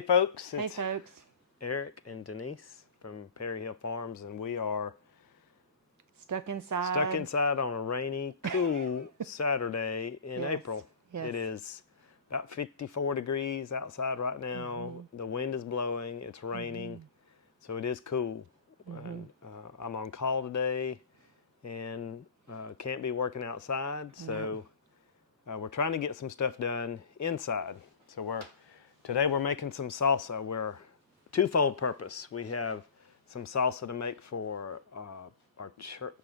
Hey folks, Hey it's folks. Eric and Denise from Perry Hill Farms, and we are Stuck inside. stuck inside on a rainy, cool Saturday in Yes, April. yes. It is about 54 degrees outside right now. The wind is blowing, it's raining, so it is cool. And, I'm on call today and can't be working outside, so we're trying to get some stuff done inside. So today we're making some salsa. We're twofold purpose. We have some salsa to make for our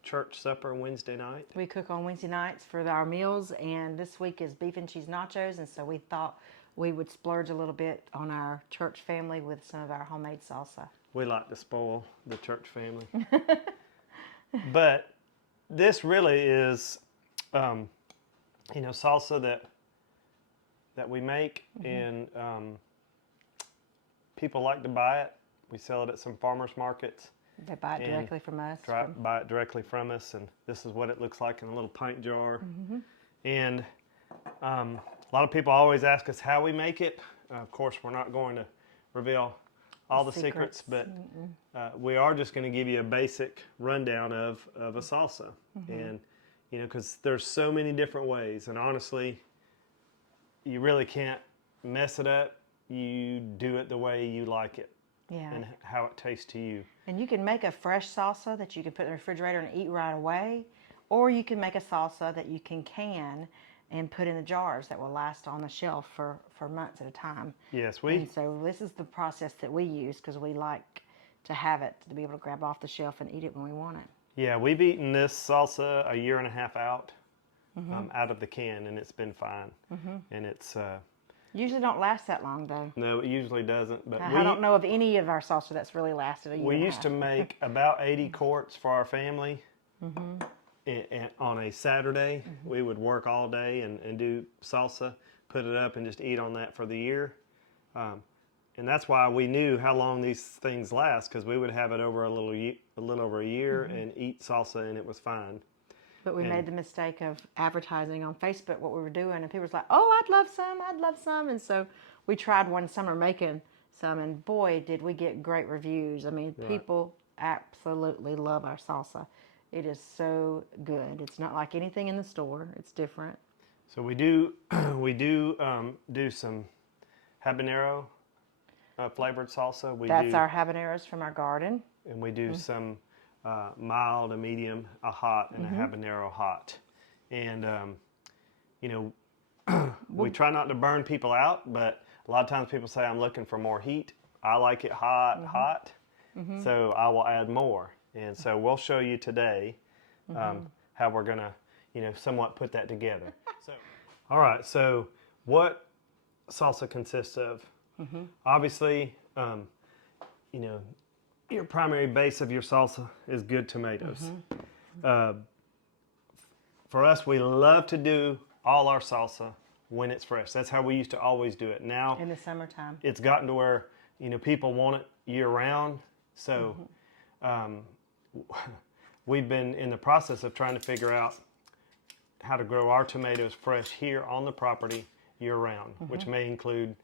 church supper Wednesday night. We cook on Wednesday nights for our meals, and this week is beef and cheese nachos, and so we thought we would splurge a little bit on our church family with some of our homemade salsa. We like to spoil the church family. But this really is, salsa that we make, and people like to buy it. We sell it at some farmers markets. They buy it directly from us. Buy it directly from us, and this is what it looks like in a little pint jar. And a lot of people always ask us how we make it. Of course, we're not going to reveal all the secrets, but we are just going to give you a basic rundown of a salsa. And, because there's so many different ways, and honestly, you really can't mess it up. You do it the way you like it. Yeah. And how it tastes to you. And you can make a fresh salsa that you can put in the refrigerator and eat right away, or you can make a salsa that you can and put in the jars that will last on the shelf for months at a time. Yes, And so this is the process that we use because we like to have it to be able to grab off the shelf and eat it when we want it. Yeah, we've eaten this salsa a year and a half out of the can, and it's been fine. And it's Usually don't last that long though. no, it usually doesn't. But I don't know of any of our salsa that's really lasted a year. we used to make about 80 quarts for our family. And on a Saturday, we would work all day and do salsa, put it up, and just eat on that for the year. And that's why we knew how long these things last, because we would have it over a little over a year and eat salsa, and it was fine. But we made the mistake of advertising on Facebook what we were doing, and people was like, "Oh, I'd love some," and so we tried one summer making some, and boy, did we get great reviews. I mean, people absolutely love our salsa. It is so good. It's not like anything in the store. It's different. So we do do some habanero flavored salsa. That's our habaneros from our garden. And we do some mild, a medium, a hot, and a habanero hot. And, we try not to burn people out, but a lot of times people say, I'm looking for more heat. I like it hot, so I will add more. And so we'll show you today how we're going to, somewhat put that together. All right, so what salsa consists of? Obviously, your primary base of your salsa is good tomatoes. For us, we love to do all our salsa when it's fresh. That's how we used to always do it. Now, In the summertime. it's gotten to where, people want it year round. So we've been in the process of trying to figure out how to grow our tomatoes fresh here on the property year round, which may include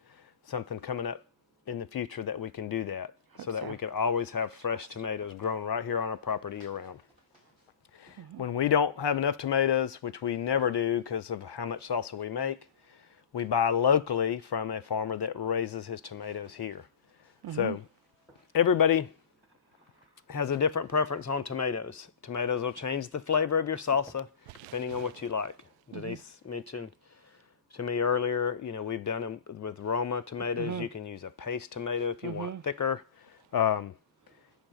something coming up in the future that we can do that. So that we can always have fresh tomatoes grown right here on our property year round. When we don't have enough tomatoes, which we never do because of how much salsa we make, we buy locally from a farmer that raises his tomatoes here. So everybody has a different preference on tomatoes. Tomatoes will change the flavor of your salsa depending on what you like. Denise mentioned to me earlier, we've done them with Roma tomatoes. You can use a paste tomato if you want thicker.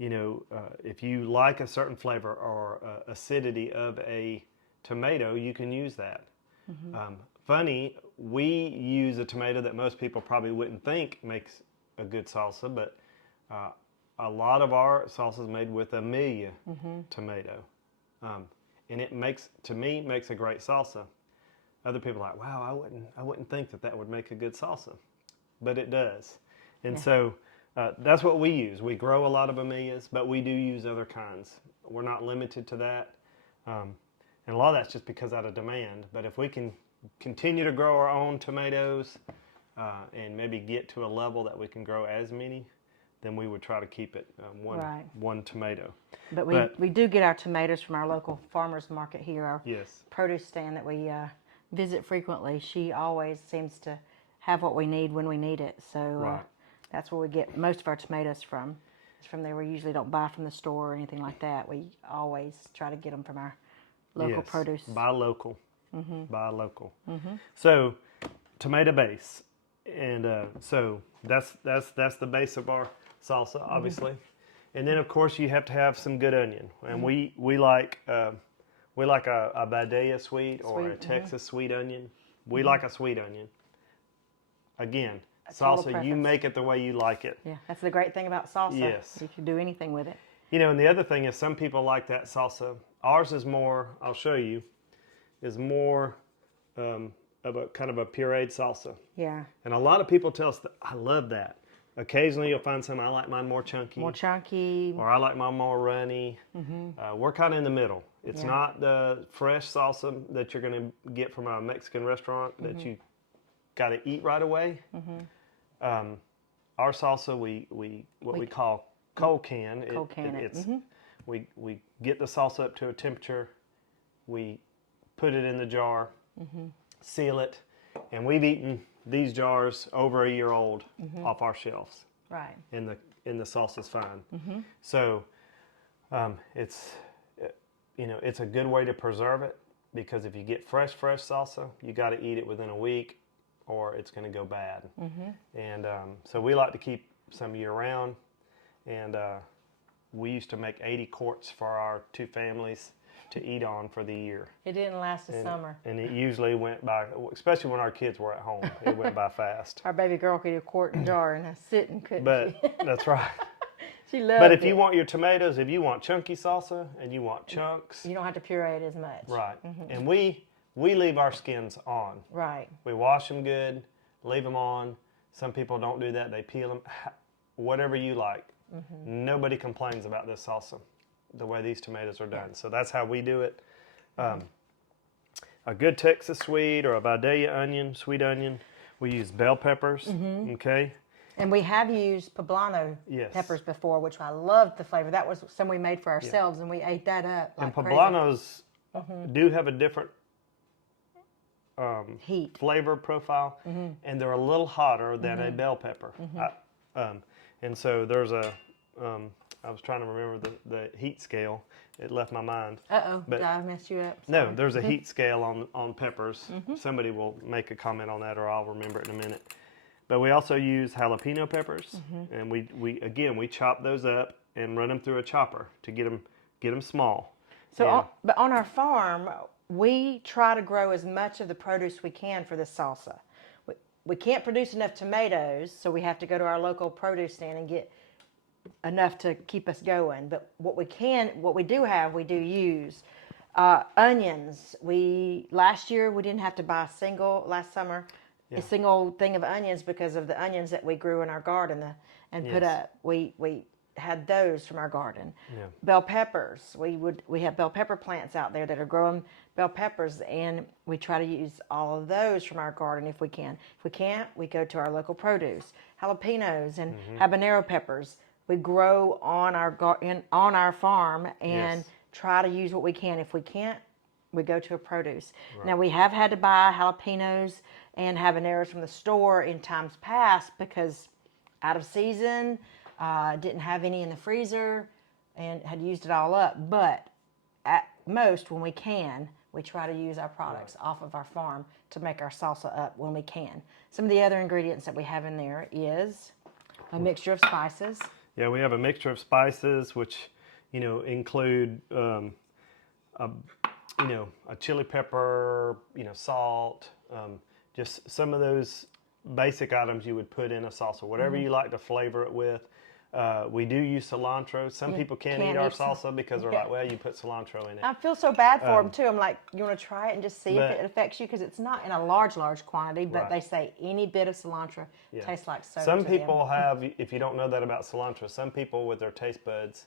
If you like a certain flavor or acidity of a tomato, you can use that. Funny, we use a tomato that most people probably wouldn't think makes a good salsa, but a lot of our salsa is made with Amelia tomato. And it makes a great salsa. Other people are like, wow, I wouldn't think that would make a good salsa, but it does. And so that's what we use. We grow a lot of Amelias, but we do use other kinds. We're not limited to that. And a lot of that's just because out of demand. But if we can continue to grow our own tomatoes, and maybe get to a level that we can grow as many, then we would try to keep it one tomato. But we do get our tomatoes from our local farmers market here, our Yes. produce stand that we visit frequently. She always seems to have what we need when we need it. So that's where we get most of our tomatoes from. It's from there. We usually don't buy from the store or anything like that. We always try to get them from our local produce. Buy local. Buy local. So tomato base, and so that's the base of our salsa, obviously. And then of course you have to have some good onion, and we like a Badea sweet or a Texas sweet onion. We like a sweet onion. Again, salsa, you make it the way you like it. Yeah, that's the great thing about salsa. Yes. You can do anything with it. You know, and the other thing is some people like that salsa. Ours is more, I'll show you, is more of a kind of a pureed salsa. Yeah. And a lot of people tell us that I love that. Occasionally you'll find some, I like mine more chunky. More chunky. Or I like mine more runny. We're kind of in the middle. It's not the fresh salsa that you're going to get from a Mexican restaurant that you got to eat right away. Our salsa, we call cold can. Cold can it. We get the salsa up to a temperature. We put it in the jar, seal it, and we've eaten these jars over a year old off our shelves. Right. And the salsa's fine. So it's it's a good way to preserve it, because if you get fresh salsa, you got to eat it within a week, or it's going to go bad. And so we like to keep some year round, and we used to make 80 quarts for our 2 families to eat on for the year. It didn't last a summer. And it usually went by, especially when our kids were at home, it went by fast. Our baby girl could eat a quart and jar and sit and couldn't. But that's right. She loved it. But if you want your tomatoes, if you want chunky salsa and you want chunks, you don't have to puree it as much. Right. And we leave our skins on. Right. We wash them good, leave them on. Some people don't do that. They peel them. Whatever you like. Nobody complains about this salsa, the way these tomatoes are done. So that's how we do it. A good Texas sweet or a Badea onion, sweet onion. We use bell peppers, okay? And we have used poblano peppers before, which I loved the flavor. That was some we made for ourselves, and we ate that up like and crazy. poblanos do have a different heat flavor profile, and they're a little hotter than a bell pepper. And so there's a, I was trying to remember the heat scale. It left my mind. Did I mess you up? Sorry. No, there's a heat scale on peppers. Somebody will make a comment on that, or I'll remember it in a minute. But we also use jalapeno peppers, and we chop those up and run them through a chopper to get them small. So, but on our farm, we try to grow as much of the produce we can for this salsa. We can't produce enough tomatoes, so we have to go to our local produce stand and get enough to keep us going. But what we do use onions. Last year we didn't have to buy last summer a single thing of onions because of the onions that we grew in our garden and put up. We had those from our garden. Bell peppers. We have bell pepper plants out there that are growing bell peppers, and we try to use all of those from our garden if we can. If we can't, we go to our local produce. Jalapenos and habanero peppers. We grow on our farm and try to use what we can. If we can't, we go to a produce. Right. Now, we have had to buy jalapenos and habaneros from the store in times past because out of season, didn't have any in the freezer, and had used it all up. But at most, when we can, we try to use our products off of our farm to make our salsa up when we can. Some of the other ingredients that we have in there is a mixture of spices. Yeah, we have a mixture of spices, which, include, a chili pepper, salt, just some of those basic items you would put in a salsa, whatever you like to flavor it with. We do use cilantro. Some people can't eat our salsa because they're like, well, you put cilantro in it. I feel so bad for them, too. I'm like, you want to try it and just see if it affects you? Because it's not in a large quantity, but they say any bit of cilantro tastes like soda. Some people have, if you don't know that about cilantro, some people with their taste buds,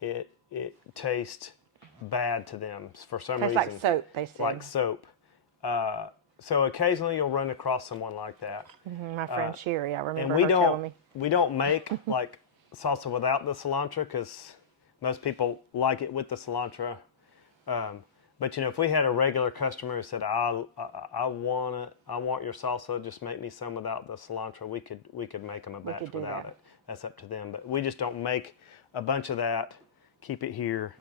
it tastes bad to them for some reason. Tastes like soap, they say. Like soap. So occasionally you'll run across someone like that. My friend Sherry, I remember And her telling me. we don't make like salsa without the cilantro because most people like it with the cilantro. But you know, if we had a regular customer who said, I want your salsa, just make me some without the cilantro, we could make them a batch without it. That's up to them. But we just don't make a bunch of that, keep it here,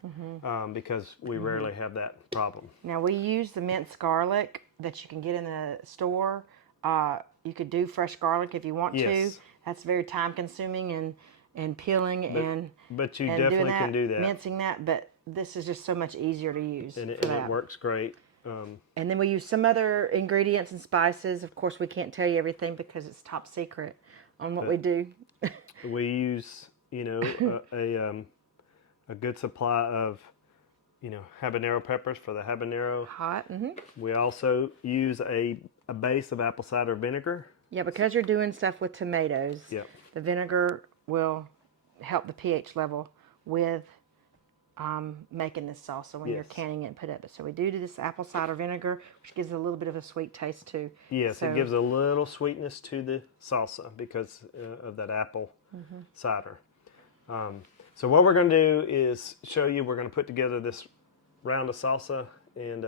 because we rarely have that problem. Now we use the minced garlic that you can get in the store. You could do fresh garlic if you want to. That's very time consuming and peeling but you and definitely doing that, can do that. mincing that, but this is just so much easier to use. And it works great. And then we use some other ingredients and spices. Of course, we can't tell you everything because it's top secret on what we do. We use, you know, a good supply of, you know, habanero peppers for the habanero. Hot. We also use a base of apple cider vinegar. Yeah, because you're doing stuff with tomatoes. Yeah. The vinegar will help the pH level with making this salsa when you're canning it and put it. So we do this apple cider vinegar, which gives it a little bit of a sweet taste too. Yes, so, it gives a little sweetness to the salsa because of that apple cider. So what we're going to do is show you, we're going to put together this round of salsa and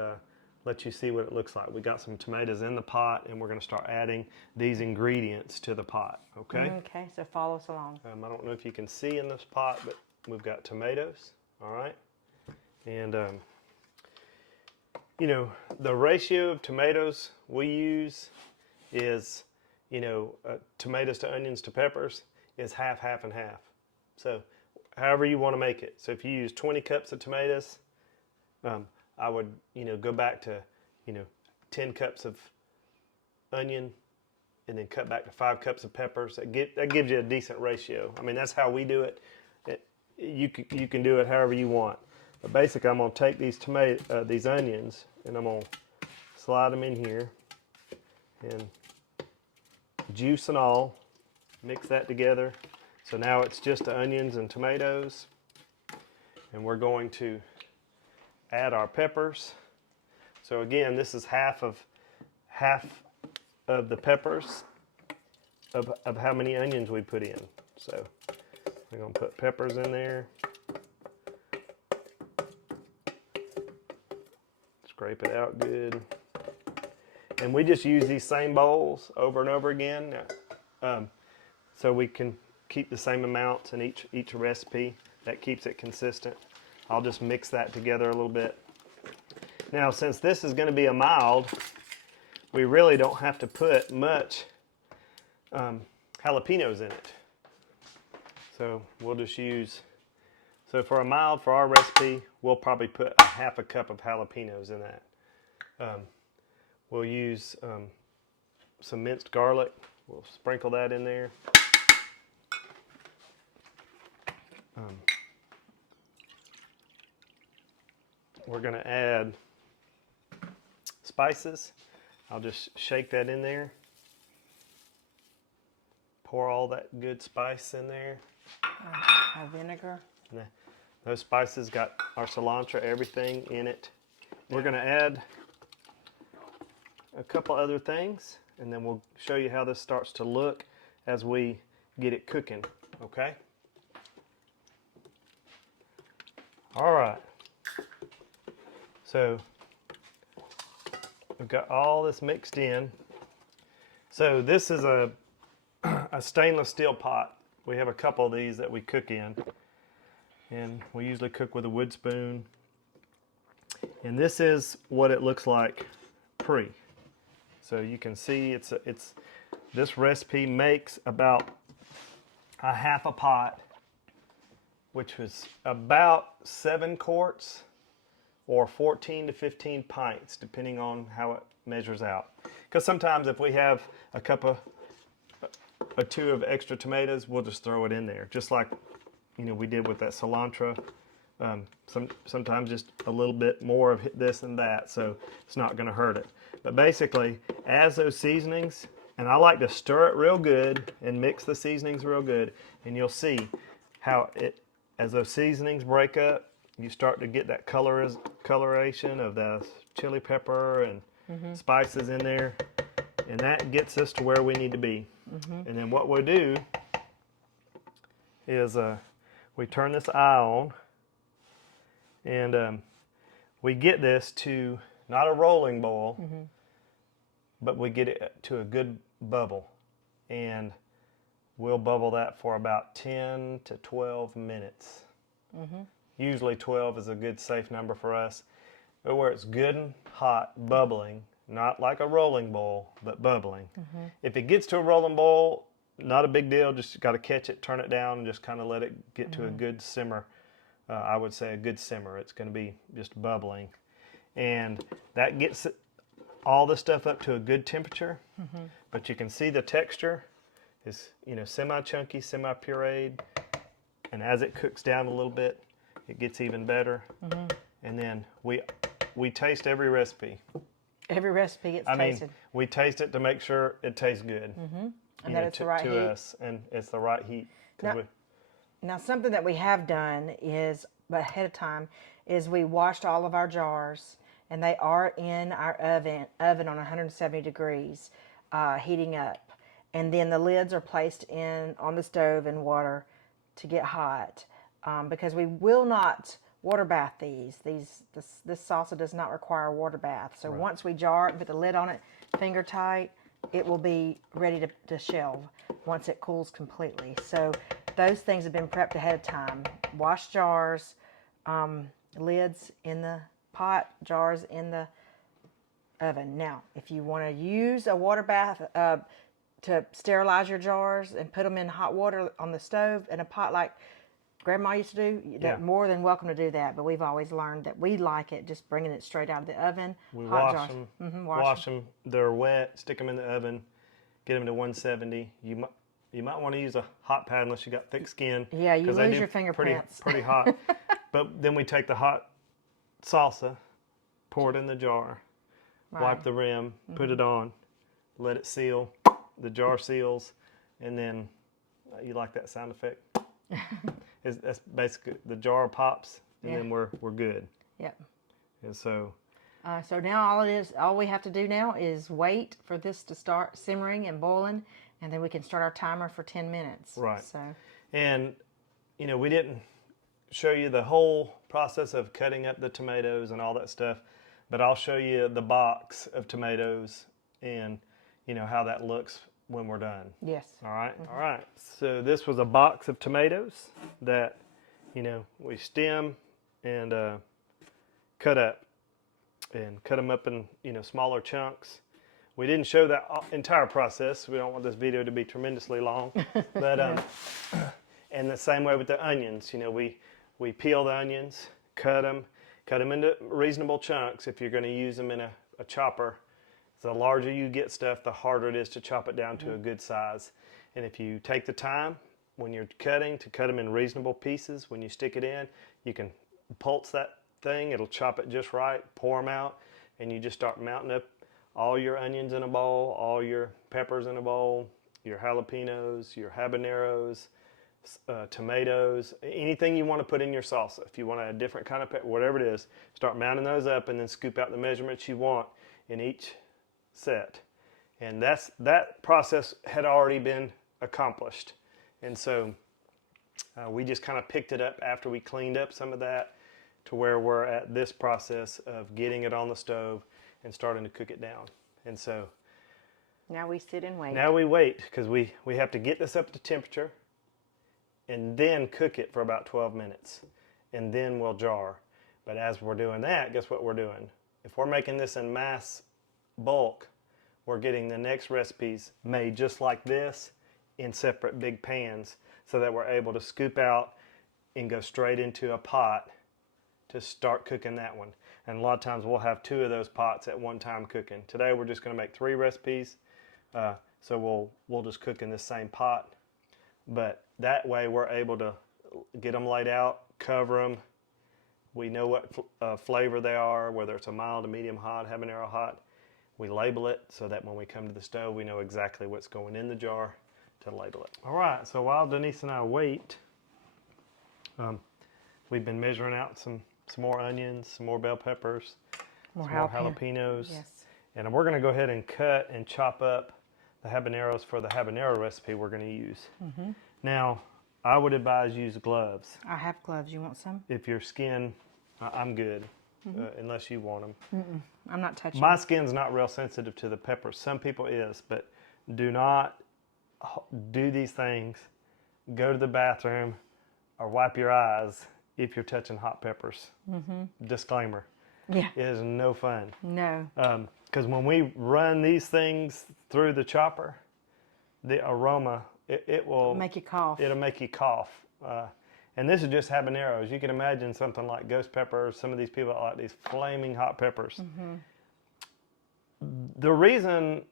let you see what it looks like. We got some tomatoes in the pot and we're going to start adding these ingredients to the pot, okay? Okay, so follow us along. I don't know if you can see in this pot, but we've got tomatoes, all right? And, you know, the ratio of tomatoes we use is, you know, tomatoes to onions to peppers is half, half, and half. So however you want to make it. So if you use 20 cups of tomatoes, I would, you know, go back to, you know, 10 cups of onion and then cut back to 5 cups of peppers. That gives you a decent ratio. I mean, that's how we do it. You can do it however you want. But basically, I'm going to take these onions and I'm going to slide them in here and juice and all, mix that together. So now it's just the onions and tomatoes. And we're going to add our peppers. So again, this is half of the peppers of how many onions we put in. So we're going to put peppers in there. Scrape it out good. And we just use these same bowls over and over again, so we can keep the same amounts in each recipe. That keeps it consistent. I'll just mix that together a little bit. Now, since this is going to be a mild, we really don't have to put much jalapenos in it. So we'll just use, so for a mild, for our recipe, we'll probably put a half a cup of jalapenos in that. We'll use some minced garlic. We'll sprinkle that in there. We're going to add spices. I'll just shake that in there. Pour all that good spice in there. Our vinegar. Those spices got our cilantro, everything in it. We're going to add a couple other things, and then we'll show you how this starts to look as we get it cooking, okay? All right. So we've got all this mixed in. So this is a stainless steel pot. We have a couple of these that we cook in. And we usually cook with a wood spoon. And this is what it looks like pre. So you can see this recipe makes about a half a pot, which was about 7 quarts or 14 to 15 pints, depending on how it measures out. Because sometimes if we have a cup or two of extra tomatoes, we'll just throw it in there, just like, you know, we did with that cilantro. Sometimes just a little bit more of this and that, so it's not going to hurt it. But basically, as those seasonings, and I like to stir it real good and mix the seasonings real good, and you'll see how as those seasonings break up, you start to get that coloration of the chili pepper and spices in there, and that gets us to where we need to be. And then what we'll do is we turn this eye on, and we get this to not a rolling boil, but we get it to a good bubble, and we'll bubble that for about 10 to 12 minutes. Usually 12 is a good safe number for us, but where it's good and hot, bubbling, not like a rolling boil, but bubbling. If it gets to a rolling boil, not a big deal, just got to catch it, turn it down, and just kind of let it get to a good simmer. I would say a good simmer. It's going to be just bubbling. And that gets all the stuff up to a good temperature, but you can see the texture is, semi-chunky, semi-pureed, and as it cooks down a little bit, it gets even better. And then we taste every recipe. Every recipe gets tasted. We taste it to make sure it tastes good. And that it's the right heat. To us, and it's the right heat. Now, something that we have done is, ahead of time, is we washed all of our jars, and they are in our oven on 170 degrees, heating up. And then the lids are placed on the stove in water to get hot, because we will not water bath these. This salsa does not require a water bath. So once we jar it and put the lid on it, finger tight, it will be ready to shelve once it cools completely. So those things have been prepped ahead of time. Wash jars, lids in the pot, jars in the oven. Now, if you want to use a water bath to sterilize your jars and put them in hot water on the stove in a pot like Grandma used to do, you're more than welcome to do that. But we've always learned that we like it just bringing it straight out of the oven. We wash them. Wash them. They're wet. Stick them in the oven. Get them to 170. You might want to use a hot pad unless you got thick skin. Yeah, you lose your fingerprints. Pretty hot. But then we take the hot salsa, pour it in the jar, wipe the rim, put it on, let it seal. The jar seals, and then you like that sound effect? That's basically the jar pops, and then we're good. Yep. And so now all we have to do now is wait for this to start simmering and boiling, and then we can start our timer for 10 minutes. Right. So. And we didn't show you the whole process of cutting up the tomatoes and all that stuff, but I'll show you the box of tomatoes and how that looks when we're done. Yes. All right. All right. So this was a box of tomatoes that we stem and cut up in smaller chunks. We didn't show that entire process. We don't want this video to be tremendously long, but and the same way with the onions. We peel the onions, cut them into reasonable chunks. If you're going to use them in a chopper, the larger you get stuff, the harder it is to chop it down to a good size. And if you take the time when you're cutting to cut them in reasonable pieces, when you stick it in, you can pulse that thing. It'll chop it just right, pour them out, and you just start mounting up all your onions in a bowl, all your peppers in a bowl, your jalapenos, your habaneros, tomatoes, anything you want to put in your salsa. If you want a different kind of pepper, whatever it is, start mounting those up and then scoop out the measurements you want in each set. And that process had already been accomplished. And so we just kind of picked it up after we cleaned up some of that to where we're at this process of getting it on the stove and starting to cook it down. And so now we sit and wait. Now we wait because we have to get this up to temperature and then cook it for about 12 minutes. And then we'll jar. But as we're doing that, guess what we're doing? If we're making this in mass bulk, we're getting the next recipes made just like this in separate big pans so that we're able to scoop out and go straight into a pot to start cooking that one. And a lot of times we'll have 2 of those pots at one time cooking. Today we're just going to make 3 recipes, so we'll just cook in this same pot. But that way we're able to get them laid out, cover them. We know what flavor they are, whether it's a mild, a medium hot, habanero hot. We label it so that when we come to the stove, we know exactly what's going in the jar to label it. All right, so while Denise and I wait, we've been measuring out some more onions, some more bell peppers, some more jalapenos. Yes. And we're going to go ahead and cut and chop up the habaneros for the habanero recipe we're going to use. Now, I would advise use gloves. I have gloves. You want some? If your skin, I'm good, unless you want them. I'm not touching. My skin's not real sensitive to the peppers. Some people is, but do not do these things. Go to the bathroom or wipe your eyes if you're touching hot peppers. Disclaimer. Yeah. It is no fun. No. Because when we run these things through the chopper, the aroma, it will Make you cough. It'll make you cough. And this is just habaneros. You can imagine something like ghost peppers. Some of these people like these flaming hot peppers. The reason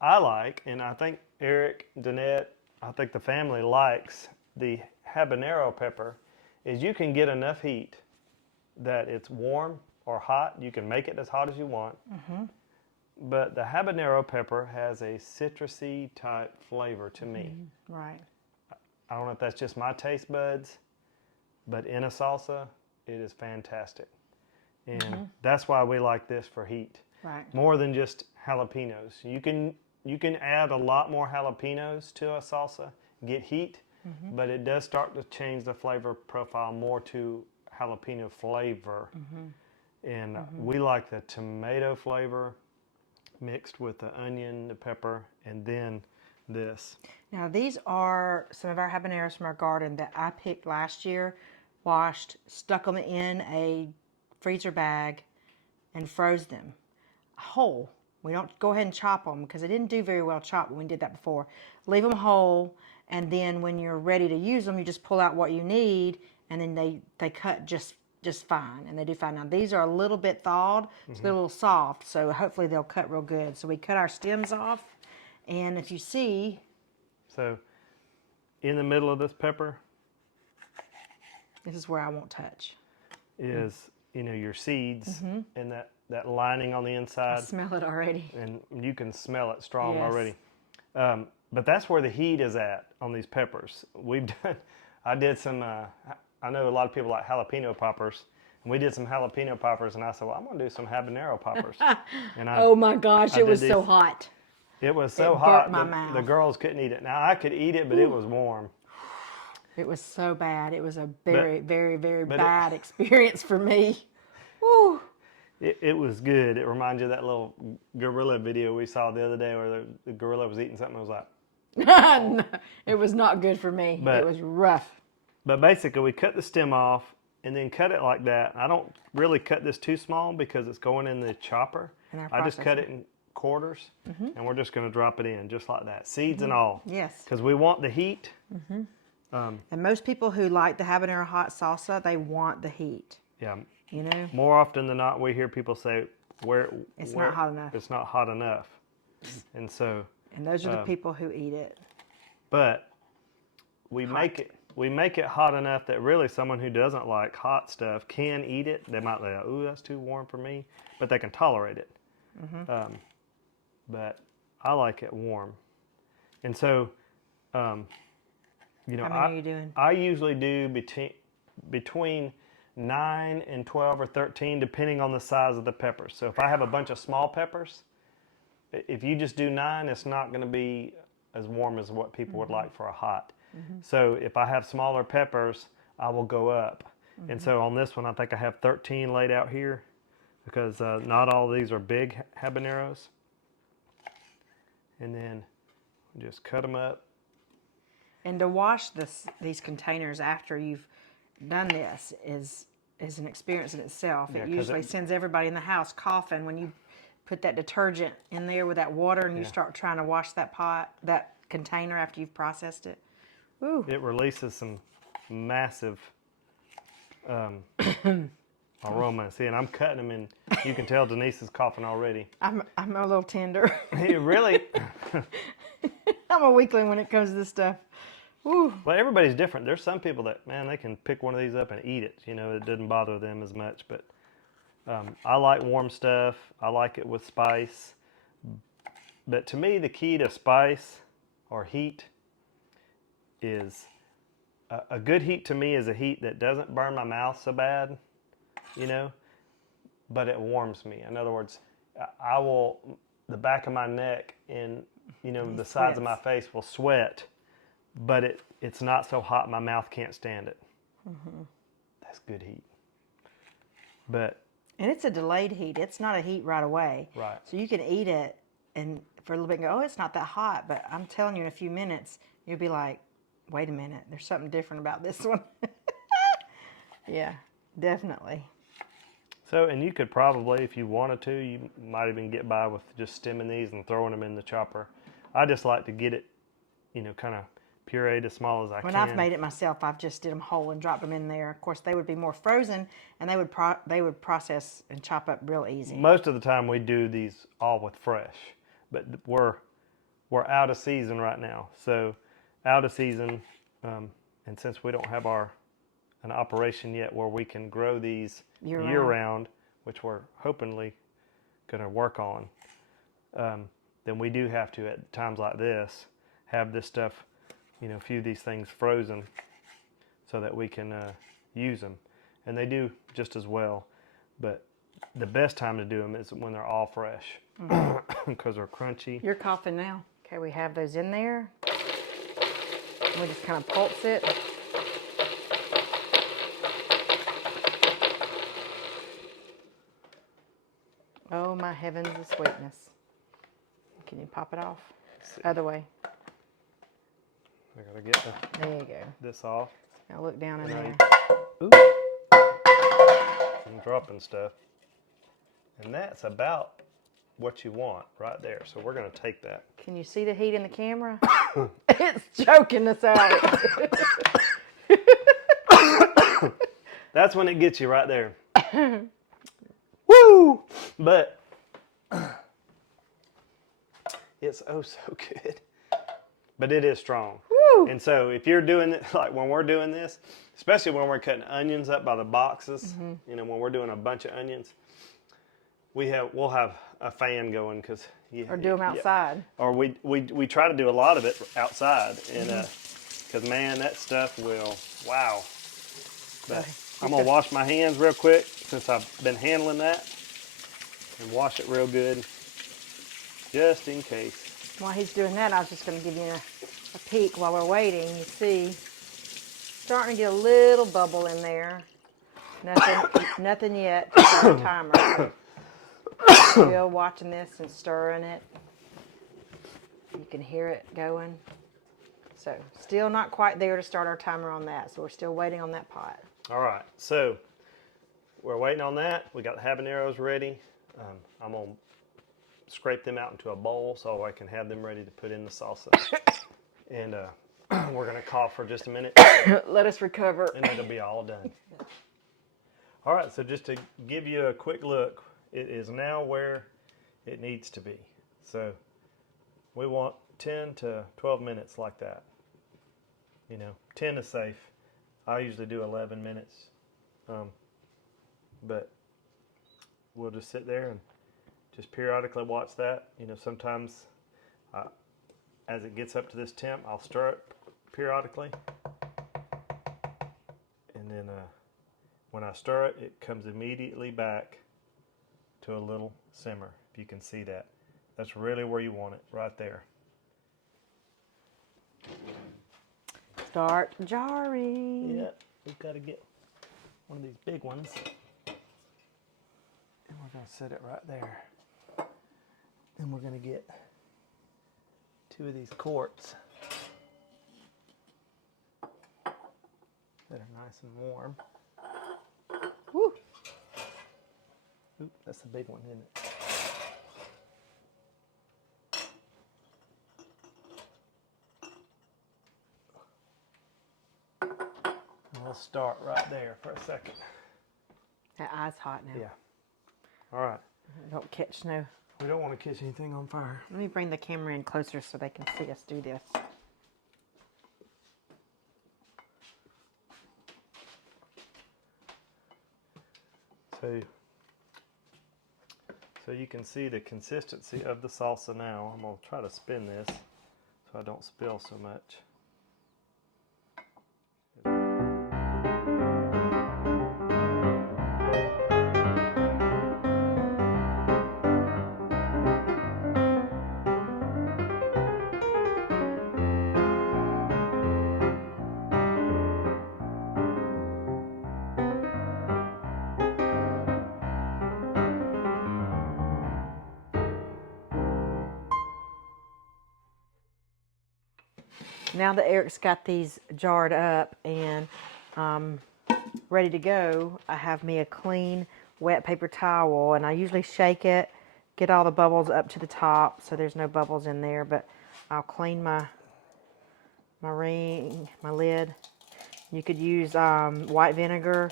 I like, and I think Eric, Danette, I think the family likes the habanero pepper, is you can get enough heat that it's warm or hot. You can make it as hot as you want. But the habanero pepper has a citrusy type flavor to me. Right. I don't know if that's just my taste buds, but in a salsa, it is fantastic. And that's why we like this for heat. Right. More than just jalapenos. You can add a lot more jalapenos to a salsa, get heat, but it does start to change the flavor profile more to jalapeno flavor. And we like the tomato flavor mixed with the onion, the pepper, and then this. Now, these are some of our habaneros from our garden that I picked last year, washed, stuck them in a freezer bag, and froze them whole. We don't go ahead and chop them because they didn't do very well chopped when we did that before. Leave them whole, and then when you're ready to use them, you just pull out what you need, and then they cut just fine, and they do fine. Now, these are a little bit thawed, so they're a little soft, so hopefully they'll cut real good. So we cut our stems off, and if you see... So, in the middle of this pepper... This is where I won't touch. Is, your seeds and that lining on the inside. I smell it already. And you can smell it strong Yes. already. But that's where the heat is at on these peppers. I did some, I know a lot of people like jalapeno poppers, and we did some jalapeno poppers, and I said, well, I'm going to do some habanero poppers. And Oh my gosh, it was so these. hot. It was so burnt hot, my the mouth. girls couldn't eat it. Now, I could eat it, but it was warm. It was so bad. It was a very, very, very but bad experience for me. Woo. It was good. It reminds you of that little gorilla video we saw the other day where the gorilla was eating something. It was like... No, it was not good for me. But- it was rough. But basically, we cut the stem off and then cut it like that. I don't really cut this too small because it's going in the chopper. In I just cut it in quarters, and we're just going to drop it in just like that, seeds and all. Yes. Because we want the heat. And most people who like the habanero hot salsa, they want the heat. Yeah. You know? More often than not, we hear people say, It's not hot enough. It's not hot enough. And so... And those are the people who eat it. But we make it hot enough that really someone who doesn't like hot stuff can eat it. They might say, "Ooh, that's too warm for me," but they can tolerate it. But I like it warm, and so How many are you doing? I usually do between 9 and 12 or 13, depending on the size of the peppers. So if I have a bunch of small peppers, if you just do 9, it's not going to be as warm as what people would like for a hot. So if I have smaller peppers, I will go up. And so on this one, I think I have 13 laid out here because not all of these are big habaneros. And then just cut them up. And to wash these containers after you've done this is an experience in itself. Yeah, It 'cause usually sends everybody in the house coughing when you put that detergent in there with that water and you start trying to wash that container after you've processed it. Ooh. It releases some massive aroma. See, and I'm cutting them, and you can tell Denise is coughing already. I'm a little tender. It really... I'm a weakling when it comes to this stuff. Ooh. Well, everybody's different. There's some people that, man, they can pick one of these up and eat it. It doesn't bother them as much. But I like warm stuff. I like it with spice. But to me, the key to spice or heat is a good heat to me is a heat that doesn't burn my mouth so bad, but it warms me. In other words, I will, the back of my neck and, the sides of my face will sweat, but it's not so hot my mouth can't stand it. That's good heat. And it's a delayed heat. It's not a heat right away. Right. So you can eat it and for a little bit and go, oh, it's not that hot. But I'm telling you, in a few minutes, you'll be like, wait a minute, there's something different about this one. Yeah, definitely. So, and you could probably, if you wanted to, you might even get by with just stemming these and throwing them in the chopper. I just like to get it, kind of pureed as small as I can. When I've made it myself, I've just did them whole and dropped them in there. Of course, they would be more frozen, and they would process and chop up real easy. Most of the time, we do these all with fresh, but we're out of season right now. So, out of season, and since we don't have an operation yet where we can grow these year round, which we're hopefully going to work on, then we do have to, at times like this, have this stuff, a few of these things frozen so that we can use them. And they do just as well. But the best time to do them is when they're all fresh because they're crunchy. You're coughing now. Okay, we have those in there. We just kind of pulse it. Oh, my heavens of sweetness. Can you pop it off? Other way. I gotta get There you go. this off. Now look down in there. Ooh. I'm dropping stuff. And that's about what you want right there. So we're gonna take that. Can you see the heat in the camera? It's choking us out. That's when it gets you right there. Woo! But it's oh so good. But it is strong. Woo! And so if you're doing it, like when we're doing this, especially when we're cutting onions up by the boxes, when we're doing a bunch of onions, we'll have a fan going because or do them outside. Or we try to do a lot of it outside, and because man, that stuff will wow. But I'm gonna wash my hands real quick since I've been handling that, and wash it real good, just in case. While he's doing that, I was just going to give you a peek while we're waiting. You see, starting to get a little bubble in there. Nothing yet. Just our timer. Still watching this and stirring it. You can hear it going. So, still not quite there to start our timer on that. So, we're still waiting on that pot. All right, so we're waiting on that. We got the habaneros ready. I'm going to scrape them out into a bowl so I can have them ready to put in the salsa. And we're going to cough for just a minute. Let us recover. And it'll be all done. All right, so just to give you a quick look, it is now where it needs to be. So we want 10 to 12 minutes like that. 10 is safe. I usually do 11 minutes. But we'll just sit there and just periodically watch that. Sometimes as it gets up to this temp, I'll stir it periodically. And then when I stir it, it comes immediately back to a little simmer, if you can see that. That's really where you want it, right there. Start jarring. Yeah, we've got to get one of these big ones. And we're going to set it right there. Then we're going to get 2 of these quarts that are nice and warm. Woo. Oop, that's the big one, isn't it? We'll start right there for a second. That eye's hot now. Yeah. All right. Don't catch no. We don't want to catch anything on fire. Let me bring the camera in closer so they can see us do this. So you can see the consistency of the salsa now. I'm going to try to spin this so I don't spill so much. Now that Eric's got these jarred up and ready to go, I have me a clean wet paper towel, and I usually shake it, get all the bubbles up to the top so there's no bubbles in there, but I'll clean my ring, my lid. You could use white vinegar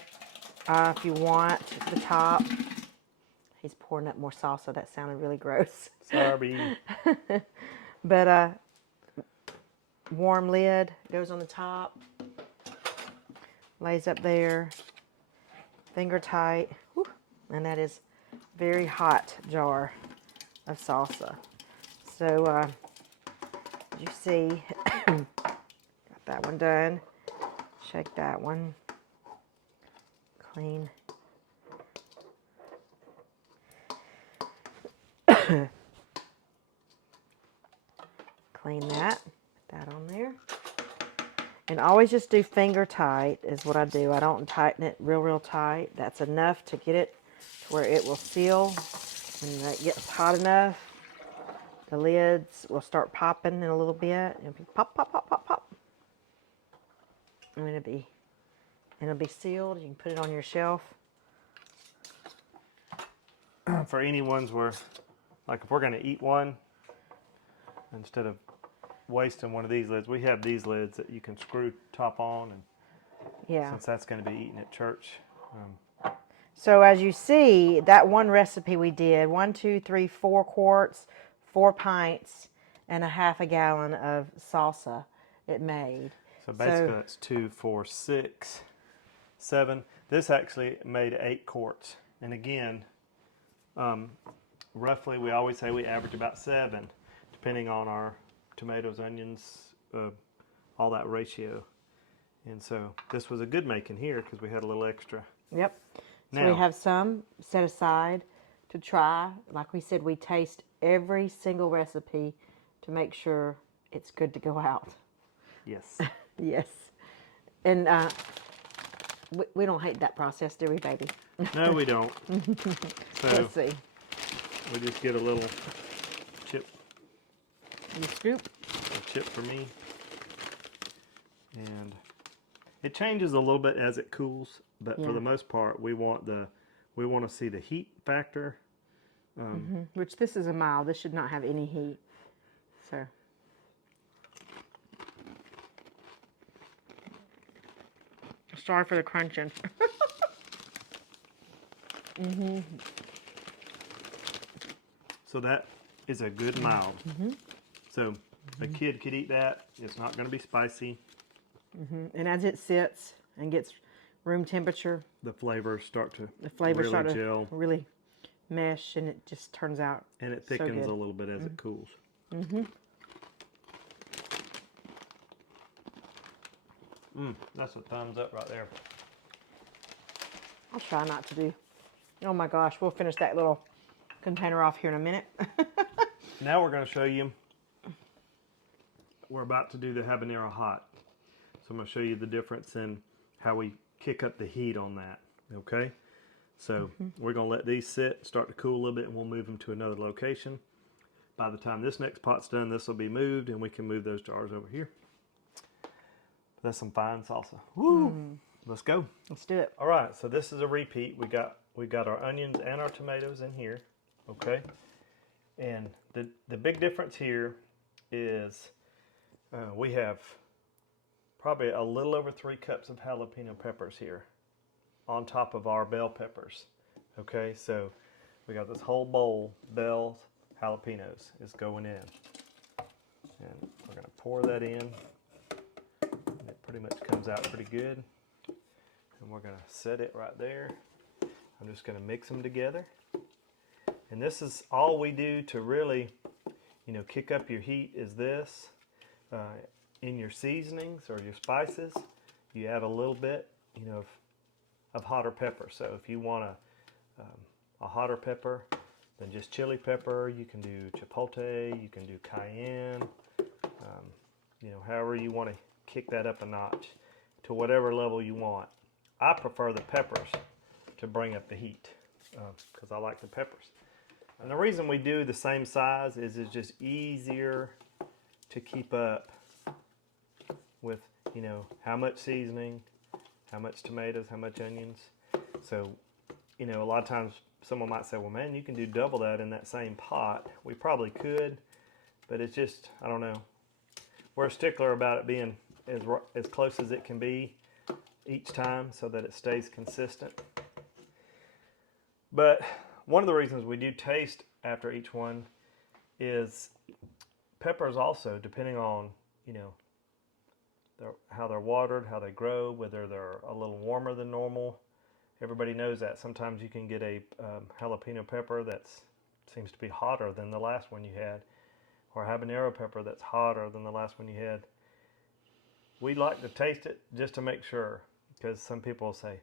if you want the top. He's pouring up more salsa. That sounded really gross. Sorry. But warm lid goes on the top, lays up there, finger tight. Whew, and that is very hot jar of salsa. So you see, got that one done. Shake that one clean. Clean that, put that on there. And always just do finger tight is what I do. I don't tighten it real tight. That's enough to get it to where it will seal. When it gets hot enough, the lids will start popping in a little bit. It'll be pop, pop, pop, pop, pop. And it'll be sealed. You can put it on your shelf. For any ones where, like if we're going to eat one, instead of wasting one of these lids, we have these lids that you can screw top on, and Yeah. since that's going to be eaten at church. So as you see, that one recipe we did, 1, 2, 3, 4 quarts, 4 pints, and a half a gallon of salsa it made. So basically that's 2, 4, 6, 7. This actually made 8 quarts. And again, roughly we always say we average about 7, depending on our tomatoes, onions, all that ratio. And so this was a good making here because we had a little extra. Yep. So Now, we have some set aside to try. Like we said, we taste every single recipe to make sure it's good to go out. yes. Yes. And we don't hate that process, do we, baby? No, we don't. So Let's see. we just get a little chip, You scoop. a chip for me. And it changes a little bit as it cools, but for the most part, we want to see the heat factor. Which this is a mild. This should not have any heat. So. Sorry for the crunching. So that is a good mild. So a kid could eat that. It's not going to be spicy. And as it sits and gets room temperature, The flavors start to flavors really start gel. to really mesh, and it just turns out And it so thickens good. a little bit as it cools. That's a thumbs up right there. I'll try not to do. Oh my gosh, we'll finish that little container off here in a minute. Now we're going to show you, we're about to do the habanero hot. So I'm going to show you the difference in how we kick up the heat on that, okay? So we're going to let these sit, start to cool a little bit, and we'll move them to another location. By the time this next pot's done, this will be moved, and we can move those jars over here. That's some fine salsa. Woo! Let's go. Let's do it. All right, so this is a repeat. We got our onions and our tomatoes in here, okay? And the big difference here is we have probably a little over 3 cups of jalapeno peppers here on top of our bell peppers, okay? So we got this whole bowl, bells, jalapenos is going in. And we're gonna pour that in. And it pretty much comes out pretty good. And we're gonna set it right there. I'm just gonna mix them together. And this is all we do to really, kick up your heat is this. In your seasonings or your spices, you add a little bit, of hotter pepper. So if you want a hotter pepper than just chili pepper, you can do chipotle, you can do cayenne, however you want to kick that up a notch to whatever level you want. I prefer the peppers to bring up the heat because I like the peppers. And the reason we do the same size is it's just easier to keep up with, you know, how much seasoning, how much tomatoes, how much onions. So, you know, a lot of times someone might say, well, man, you can do double that in that same pot. We probably could, but it's just, I don't know. We're a stickler about it being as close as it can be each time so that it stays consistent. But one of the reasons we do taste after each one is peppers also, depending on, you know, how they're watered, how they grow, whether they're a little warmer than normal. Everybody knows that. Sometimes you can get a jalapeno pepper that seems to be hotter than the last one you had, or a habanero pepper that's hotter than the last one you had. We like to taste it just to make sure, because some people say,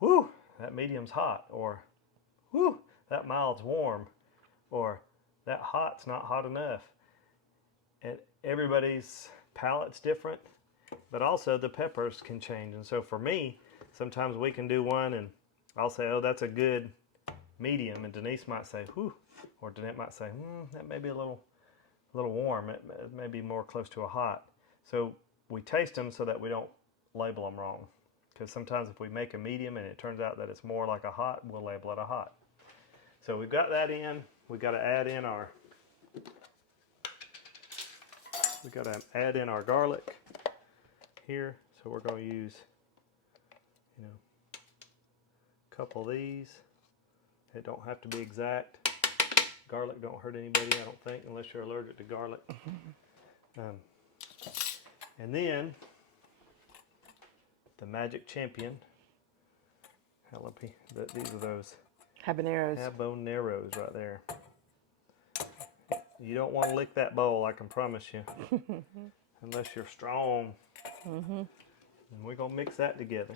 whew, that medium's hot, or whew, that mild's warm, or that hot's not hot enough. And everybody's palate's different, but also the peppers can change. And so for me, sometimes we can do one and I'll say, oh, that's a good medium, and Denise might say, whew, or Danette might say, that may be a little warm. It may be more close to a hot. So we taste them so that we don't label them wrong. Because sometimes if we make a medium and it turns out that it's more like a hot, we'll label it a hot. So we've got that in. We've got to add in our garlic here. So we're going to use, you know, a couple of these. It don't have to be exact. Garlic don't hurt anybody, I don't think, unless you're allergic to garlic. And then the Magic Champion jalapeno. These are those habaneros right there. You don't want to lick that bowl, I can promise you, unless you're strong. And we're gonna mix that together.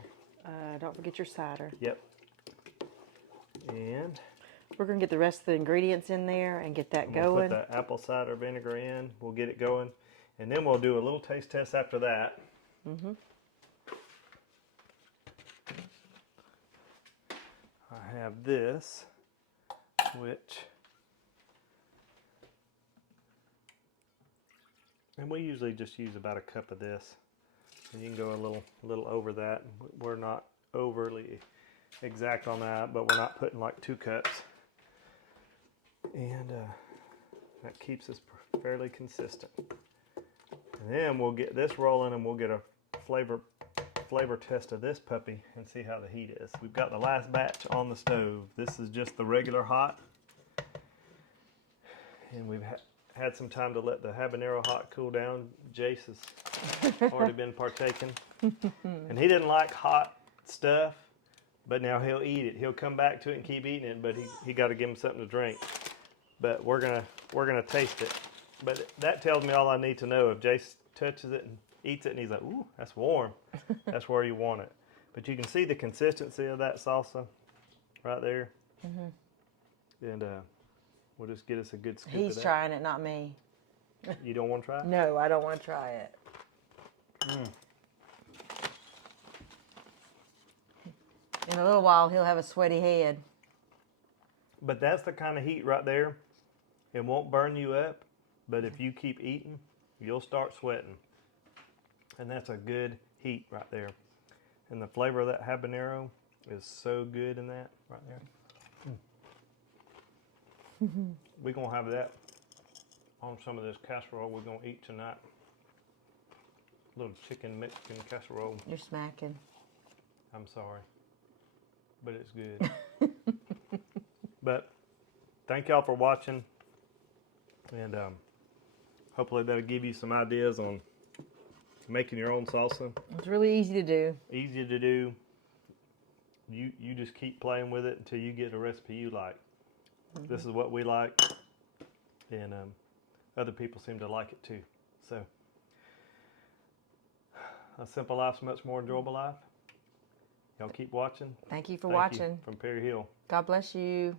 Don't forget your cider. Yep. And we're gonna get the rest of the ingredients in there and get that going. We'll put the apple cider vinegar in. We'll get it going, and then we'll do a little taste test after that. I have this, and we usually just use about a cup of this. And you can go a little over that. We're not overly exact on that, but we're not putting like 2 cups. And that keeps us fairly consistent. And then we'll get this rolling and we'll get a flavor test of this puppy and see how the heat is. We've got the last batch on the stove. This is just the regular hot. And we've had some time to let the habanero hot cool down. Jace has already been partaking. And he didn't like hot stuff, but now he'll eat it. He'll come back to it and keep eating it, but he got to give him something to drink. But we're gonna taste it. But that tells me all I need to know. If Jace touches it and eats it and he's like, ooh, that's warm, that's where you want it. But you can see the consistency of that salsa right there. And we'll just get us a good scoop of that. He's trying it, not me. You don't want to try it? No, I don't want to try it. In a little while, he'll have a sweaty head. But that's the kind of heat right there. It won't burn you up, but if you keep eating, you'll start sweating. And that's a good heat right there. And the flavor of that habanero is so good in that right there. We're going to have that on some of this casserole we're going to eat tonight. A little chicken Mexican casserole. You're smacking. I'm sorry, but it's good. But thank y'all for watching, and hopefully that'll give you some ideas on making your own salsa. It's really easy to do. Easy to do. You just keep playing with it until you get a recipe you like. This is what we like, and other people seem to like it too. So a simple life's a much more enjoyable life. Y'all keep watching. Thank you for watching. From Perry Hill. God bless you.